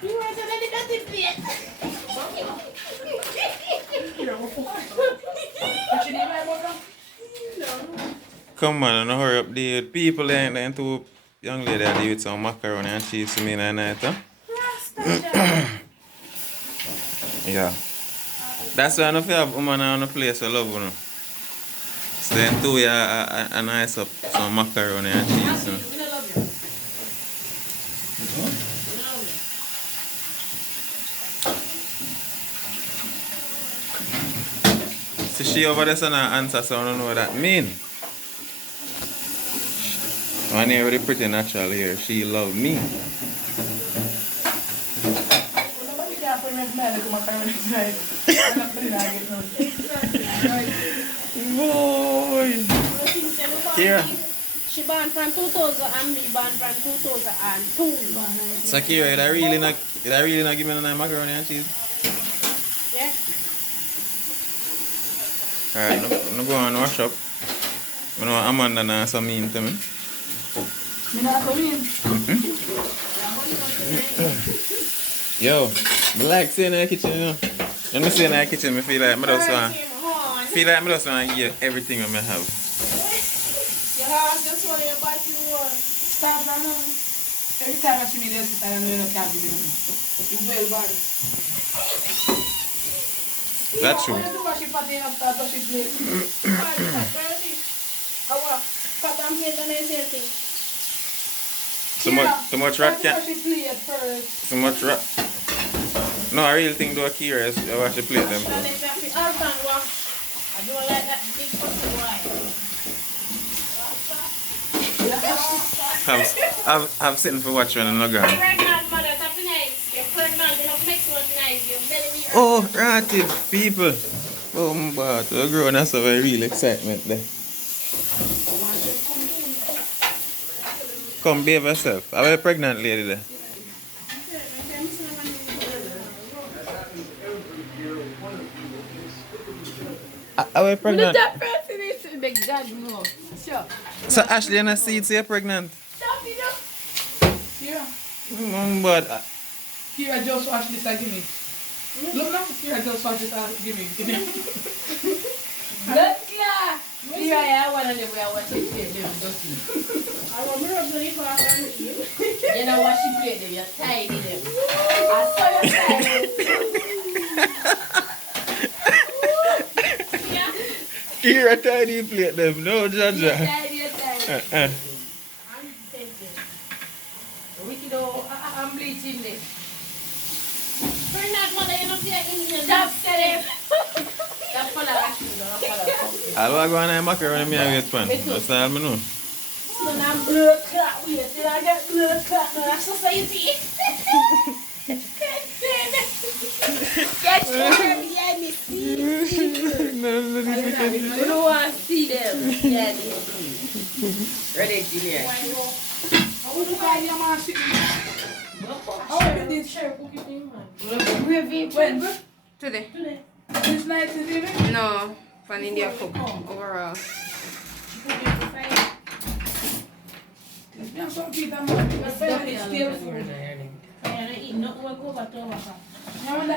You want to let it go to plate? Come on, no hurry up, dude. People ain't there two young lady are there with some macaroni and cheese to me in the night, huh? Yeah. That's why I don't feel have woman on the place I love, you know. So then two are nice up some macaroni and cheese, you know. So she over there so now answer, so I don't know what that mean. One here really pretty natural here. She love me. Boy. Kira. She born from 2000 and me born from 2002. So Kira, you really not give me no macaroni and cheese? Yeah. Alright, I'm go and wash up. I know Amanda na some mean to me. Me not come in. Yo, I like staying in the kitchen, you know. When I stay in the kitchen, I feel like I just want to give you everything I have. Your house just want to buy you one. Stop that now. Every time I see me there, I know you can't give me nothing. You well bad. That's true. When you do wash your potty, you have to touch your plate. Too much rat can. Too much rat. No, I really think though Kira is I wash the plate them. I don't like that big fucking wine. I've sitting for watching and not gone. Pregnant mother, that's nice. You're pregnant, you don't make one nice. Your belly. Oh, ratted people. Oh, but the grown that's a real excitement there. Come behave yourself. I was a pregnant lady there. I was pregnant. That person is the big God no. Sure. So Ashley and I see you're pregnant. Stop it up. Kira. But Kira just wash this and give me. Look now. Kira just wash this and give me. Look here. Here I am, one of the way I watch it play them dirty. I remember bloody for you. You know what she played them, you're tidy them. I saw you tidy. Kira tidy plate them, no judge. You're tidy, you're tidy. I'm tempted. Wicked old, I'm bleaching this. Turn that mother, you know, see Indian. Stop steady. That's for the action, not for the coffee. I'll go on and macaroni me and get pan. That's all I know. So now I'm blood clot with it. Did I get blood clot in our society? Get your behind me, see? You don't want to see them. Yeah, ready, Junior. I would buy your man sitting. How are you this share cookie thing, man? When? Today. This night is even? No, from India cook overall. Yeah, some people man, because fire is still food.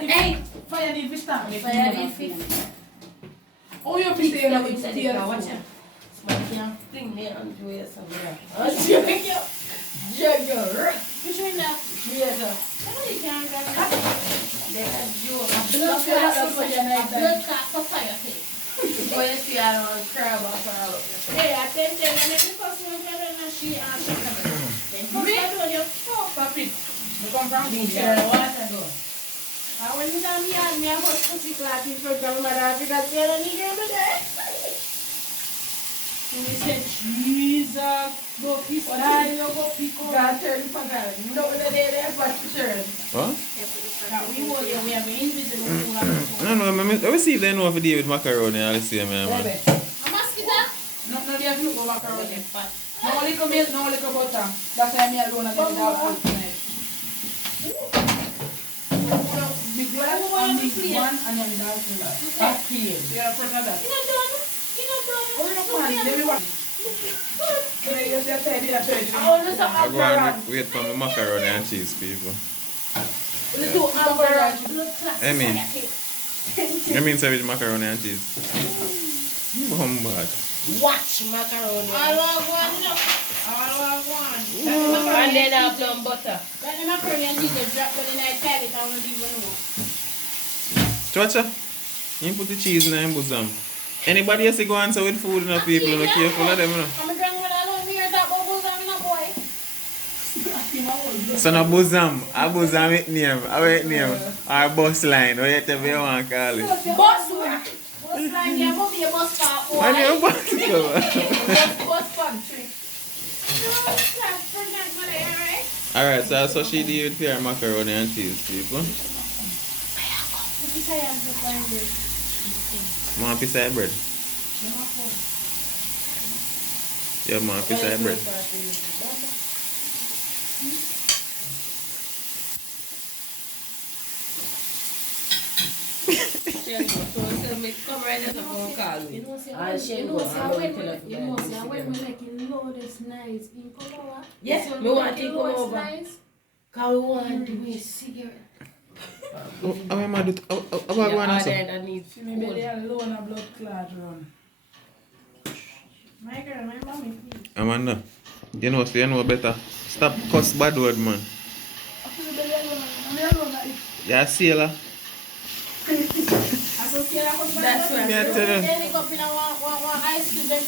Hey, fire need to start. Fire need to. Oh, you have to stay there with steel food. Bring me on to you somewhere. Jugger. Which one now? Yes, sir. Somebody can't get that. There's a joke. Blood clot for fire cake. Boy, you see, I don't crab or all up. Hey, I tell you, when the customer get in and she answer coming. Then customer do you fuck up it. You come from Share water though. And when you tell me, I have a pussy clot in front of my dad because you don't need him there. And we said, Jesus, go pick up. Go pick up. God turn for God. No, they're there for turn. What? Now we hold you, we have invisible. No, I see if they know if they deal with macaroni, I'll see them, man. A mosquito? No, they have to look over macaroni. No little milk, no little butter. That's why me alone and them without food tonight. Big glass and big one and then without food. Ackeen. You're a friend of that. You not done? You not done? Oh, no, man, let me watch. I go and wait for my macaroni and cheese, people. The two hamburgers. I mean savage macaroni and cheese. Bombard. Watch macaroni. All one, you know. All one. And then I plum butter. But the macaroni and cheese are dropped in the pallet, I don't even know. Chacha, you put the cheese in the bosom. Anybody else go answer with food and people be careful of them, you know. I'm a grandmother, I don't hear that bubbles on the boy. So no bosom, a bosom it name, our name, our bus line, whatever you want to call it. Bus line, yeah, mommy, a bus car. Why do you bus Bus country. Alright, so that's what she did with her macaroni and cheese, people. Want a piece of bread? Yeah, want a piece of bread. Come right now, I'm call me. You know, see, when we make it low, that's nice. In color, yes, we want to come over. Because we want to be cigarette. How am I do? How am I going to say? See me belly alone a blood clot run. my girl, my mommy, please. Amanda, you know better. Stop cuss bad word, man. I feel the belly alone. I'm alone at it. Yeah, sailor. That's right. Yeah, tell you. Then they go up in a one ice cream, then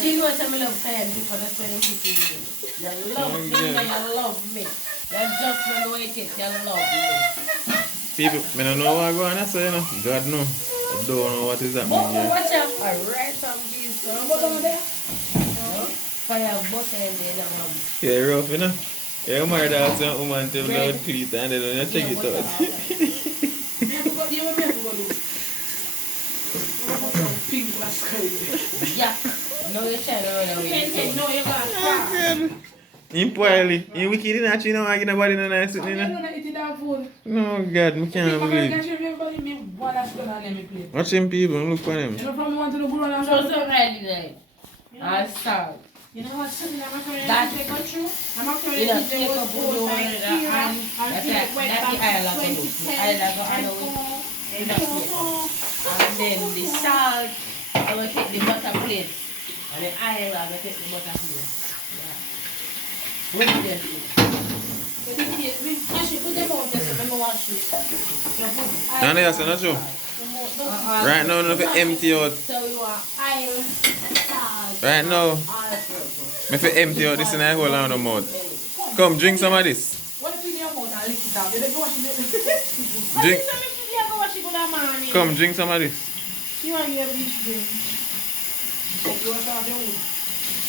She knows I love time before the spelling kitchen. You love me, you love me. You just don't wait it, you love me. People, I don't know what going on, so you know. God know. I don't know what is happening here. Watch out. Alright, some cheese. Fire butter and then Yeah, rough, you know. Yeah, my dad some woman tell me about cleat and then you check it out. Pink glass curry. yeah. No, you're trying to run away. no, you're gonna In poorly. In wicked in actually now I get nobody no nice with me. I'm not eating that food. No God, I can't believe. Watch them people, look for them. You know from one to the grown and So ready then. I start. You know what? Something I'm not going That- to go through. I'm not going You know, to take go a through photo like with it here and and that's take it. it went That's the back island to go. 2010 Island go and and go. And then the salt, I will take the butter plate. And the oil, I will take the butter here. Yeah. What do you do? Actually, put them out there so let me wash it. No, no, that's not true. Right now, if you empty out. So you want iron, salt, Right now, if you empty out this in a whole on the mouth. Come, drink some of this. what if you your mouth and lick it out? You don't wash it. Drink. Come. Come, drink some of this. You want your bleach drink? You want to have your own.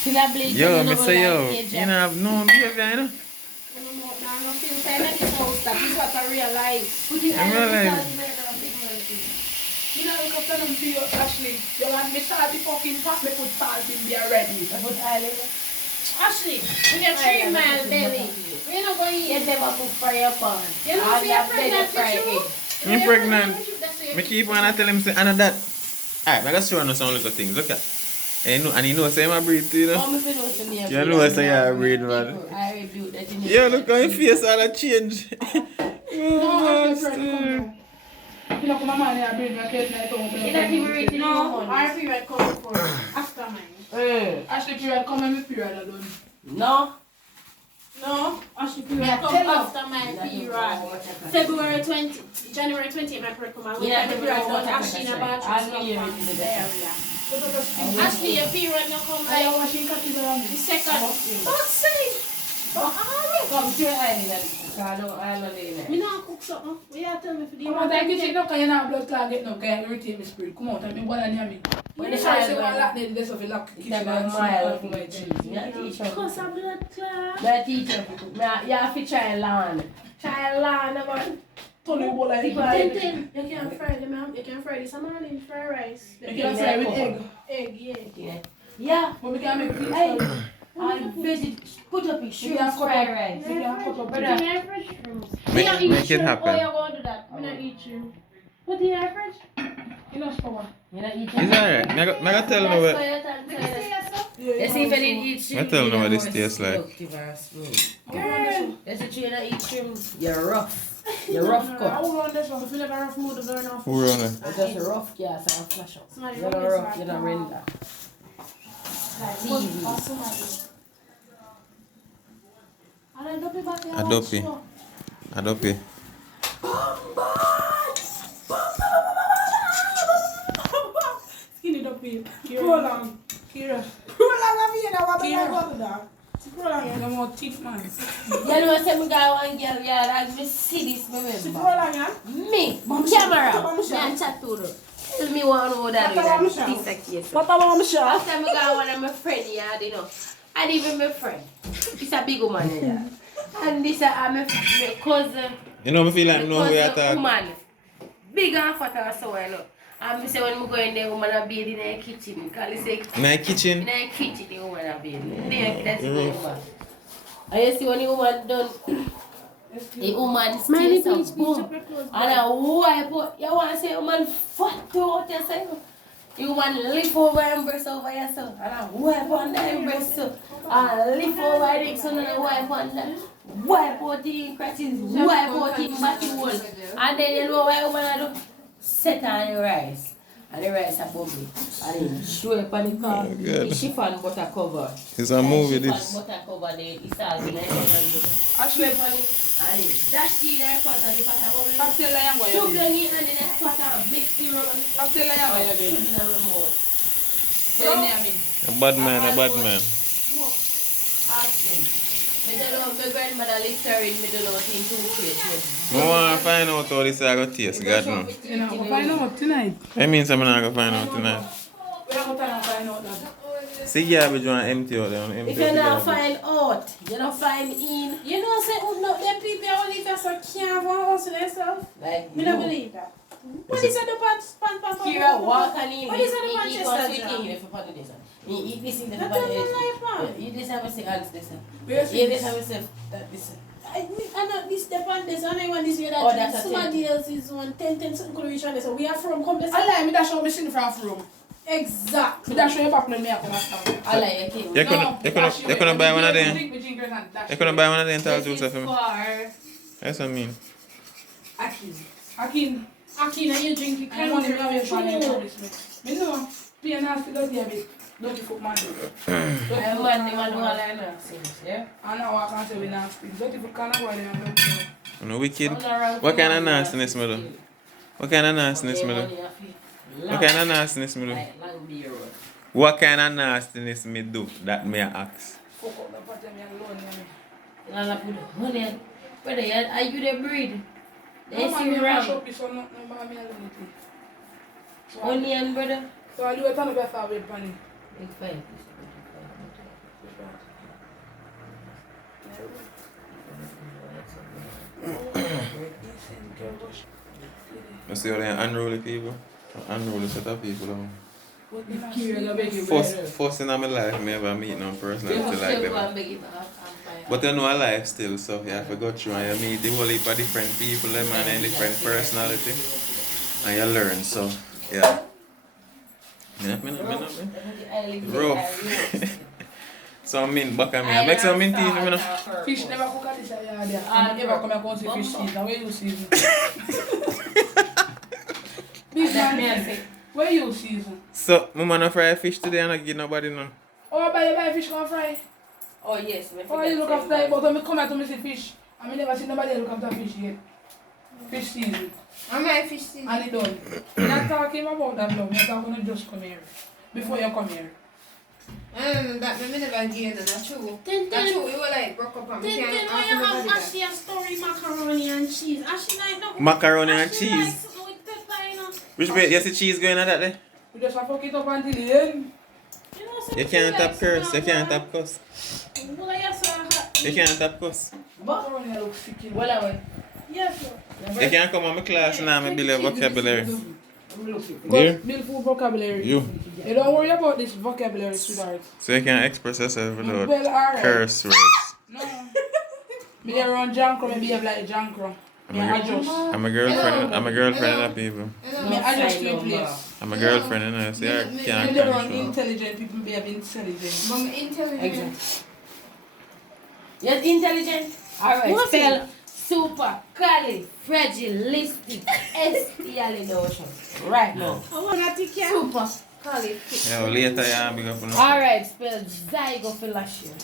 See that bleach? Yo, me say yo, you know have no behavior, you know. I'm You know, look after them for you, Ashley. You want me start the fucking pot, me put salt in there ready. I put island. Ashley, we got 3 mile belly. We're not going to Get eat. them up to fry up on. You know, see, you're pregnant I'm pregnant. Me keep on and tell him say, I know that. Alright, I gotta show you some little things. Look at. And you know, say my breed too, you know. You know, say I breed, man. I rebuke that in Yeah, look how your face all a change. No, Ashley, come. You know, come on, man, I bring my kids night home. No, our period come for after mine. Ashley, period come and me period alone. No. No, Ashley, we period come come after my period. February 20, January 20, my period come out. When my period done, Ashley in a bathroom. Ashley, your period no come I am like washing copies around the me. second. Don't say. Come to your island. I don't island. Me not cook something. What you tell me for the Come on, I can no, can you not blood clot get no, can you irritate me spirit? Come on, tell me what near me. When You the sorry, child say one went- lock the rest of the lock kitchen It's and a see mile all of for my my cheese. cheese. Yeah, teacher. Cause of blood clot. My teacher. You have to try land. Try land, man. Tony bowl like Tintin, you can fry them. You can fry this morning fried rice. you can fry with egg. Egg, yeah. Yeah. Yeah. But we can make this. Hey. I visit. Put up a shrimp fried rice. You can cut up Put in your fridge. Make it happen. Oh, you're going to do that. I'm not eat you. Put in your fridge. enough for one. You know, eat It's alright. I gotta tell you what. That's why you're Let's see if I didn't eat shrimp. I tell them what this tastes like. Girl, let's see if you don't eat shrimp. You're rough. You're rough I cut. will run this one. If you never rough mood, it's enough. Who run it? It's just a rough gas and flash up. Somebody You're not run rough, this you're not one. render. Adopi. Skinny duppy. Roll on. Kira. Roll on me and I want to go down. Roll on you, the more teeth man. You know, say me guy one girl, yeah, that me see this, me remember. Roll on ya. Me, camera, me and chat to her. Tell me what I know that with that piece of case. What about Michelle? After me got one of my friend, yeah, you know. And even my friend. It's a big woman, yeah. And this is my cousin. You know, I feel like no way at all. Woman. Big and fat and so, you know. And I say when I go in there, woman are bathing in the kitchen. Because they say, In the kitchen? in the kitchen, the woman are bathing. That's the woman. And you see when the woman done, the woman stays up, boom. And I wipe out. You want to say, woman, fat to out yourself. You want to lift over and breast over yourself. And I wipe on the breast. And lift over the so and I wipe on that. Wipe out the crutches, wipe out the body hole. And then you know what you want to do? Set on the rice. And the rice are bubbly. And then show it on the car. The chiffon butter cover. It's a movie, this. Chiffon butter cover, the salt in the Actually, and dash in the pot and the pot are bubbly. I'm telling you what Soup you're then doing. in and the pot are big syrup. I'm telling you what you're doing. In the mouth. Tell me, I mean. A bad man. Ask him. I don't know, my grandmother Listerine, I don't know what in toothpaste. I want to find out how this is going to taste, God knows. You know, we'll find out tonight. I mean, I'm not going to find out tonight. We're not going to find out that. See, garbage one empty out there. If you don't find out, you don't find in. You know, say, no, them people only just can't house themselves. Like, Me don't believe that. What is it the Kira walk and eat. What is it the Eat Manchester one sweet jam? thing if you put it this. You eat this in the That pan. don't like You just have to say hands this. Yes, You just have to say that this. I know this depend this and I want this way that Oh, that's a somebody else is 110 something could reach on this. So we are from complex. I like me that show me sitting from. Exactly. Me that show you back when me up on that. I like it. You couldn't buy one of them. You couldn't buy one of them tall juice for me. That's what I mean. Ackeen, and you drink it. I want to have your family. Me know. Be a nasty dirty a bit. Dirty foot man. I want them to do all that nonsense, yeah? I know I can't say we nasty. Dirty foot can't go there. No wicked. What kind of nastiness me do? What kind of nastiness me do? What kind of nastiness me do? What kind of nastiness me do that me ask? Fuck up the pot and me alone. Lala put honey. Brother, are you the breed? They No see man, me ram. mash up this one, not no man me alone. Onion, brother. So I'll do a ton of better with Panny. Big five. I see all them unruly people. Unruly set of people. First. First in my life, me ever meet no person that like them. But you know a life still, so you have to go through and you meet the whole heap of different people, them and different personality. And you learn, so yeah. Rough. So I mean, back at me. I make some mint tea, you know. Fish never cook at this area. And never come and see fish season. Where you season? Big man, where you season? So, Mama no fry fish today and I give nobody none. Oh, buy fish come fry. Oh, yes. Oh, you look after it, but when I come out to me see fish, I mean never see nobody look after fish yet. Fish season. I'm my fish season. And it done. We're not talking about that love, we're talking to just come here. Before you come here. That me never gave them, that's true. That's true, we were like broke up and we Then can't when you ask have nobody Ashley a story macaroni and cheese. Ashley like no. Macaroni and Ashley cheese. likes with pepper, you know. Which way? You see cheese going on that day? We just have to fuck it up until the end. You know, so You can't she tap likes curse, you it can't now. tap cuss. Well, I guess hot. You can't tap cuss. Macaroni looks sick. Well, I went. Yes, sir. You can't come on my class and I build a vocabulary. Dear? Build full vocabulary. You. You don't worry about this vocabulary, sweetheart. So you can express yourself without Well, alright. curse words. No. Me around Jankro, me behave like Jankro. Me adjust. I'm a girlfriend of people. Me adjust to a place. I'm a girlfriend, you know, so I can't When they're around control. intelligent people, be intelligent. But I'm intelligent. Exactly. You're intelligent? Alright, What's spell super, califragilistic, espialidocious. Right now. I want to take care. Super, califragilistic. Yeah, later, yeah, big up. Alright, spell zygophilacia.